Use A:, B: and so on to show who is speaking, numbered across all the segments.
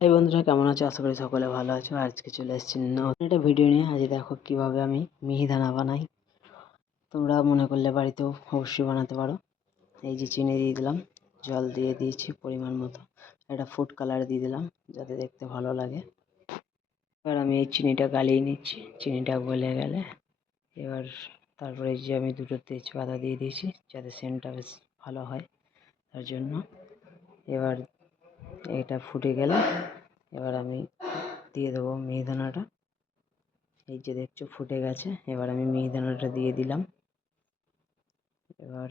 A: এই বন্ধুরা, কেমন আছো? আশা করি সকলে ভালো আছো। আজকে চলে এসেছি নতুন একটা ভিডিও নিয়ে। আজ দেখো কীভাবে আমি মিহিদানা বানাই। তোমরা মনে করলে বাড়িতেও অবশ্যই বানাতে পারো। এই যে চিনি দিয়ে দিলাম, জল দিয়ে দিয়েছি পরিমাণ মতো। একটা ফুড কালার দিয়ে দিলাম, যাতে দেখতে ভালো লাগে। এবার আমি এই চিনিটা গালিয়ে নিচ্ছি। চিনিটা গলে গেলে এবার তারপরে যে আমি দুটো তেজপাতা দিয়ে দিয়েছি, যাতে সেন্টটা বেশ ভালো হয়। তার জন্য এবার এটা ফুটে গেলে। এবার আমি দিয়ে দেবো মিহিদানাটা। এই যে দেখছ ফুটে গেছে। এবার আমি মিহিদানাটা দিয়ে দিলাম। এবার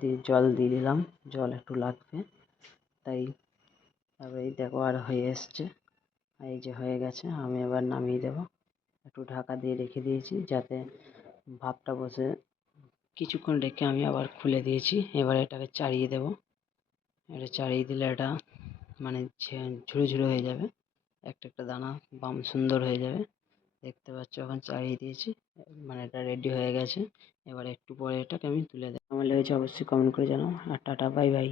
A: দিয়ে জল দিয়ে দিলাম। জল একটু লাগবে। তাই তারপরে এই দেখো আর হয়ে এসছে। এই যে হয়ে গেছে, আমি এবার নামিয়ে দেবো। একটু ঢাকা দিয়ে রেখে দিয়েছি যাতে ভাপটা বসে। কিছুক্ষণ রেখে আমি আবার খুলে দিয়েছি। এবার এটাকে চাড়িয়ে দেবো। এটা চাড়িয়ে দিলে এটা মানে ঝুড়ো ঝুড়ো হয়ে যাবে। একটা একটা দানা বাম সুন্দর হয়ে যাবে। দেখতে পাচ্ছ, এখন চাড়িয়ে দিয়েছি। মানে এটা রেডি হয়ে গেছে। এবার একটু পরে এটাকে আমি তুলে দেবো। আমার লেগেছে অবশ্যই কমেন্ট করে জানাও। আর টাটা বাই বাই